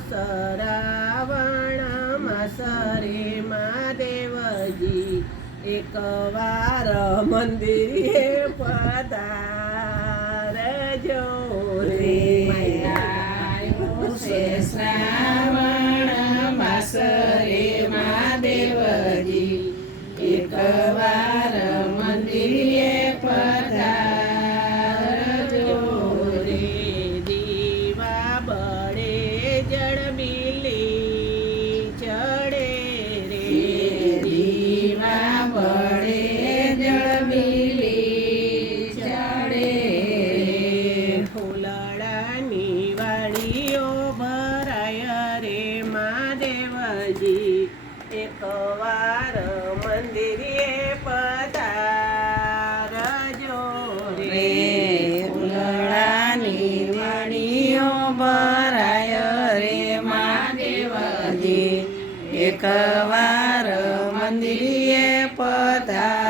શ્રાવણ માસ રે મહાદેવજી એકવાર મંદિરે પધારજો રે શ્રાવણ માસ રે મહાદેવજી એકવાર મંદિરે પધારજો રે દીવા બળે જળ બીલી ચડે રે દીવા બળે જળ બીલી ચડે ફૂલડાની વાડીઓ ભરાય રે મહાદેવજી એકવાર મંદિરે પધારજો રે ફૂલડાની વાડીઓ ભરાય રે મહાદેવજી એકવાર મંદિરે પધારજો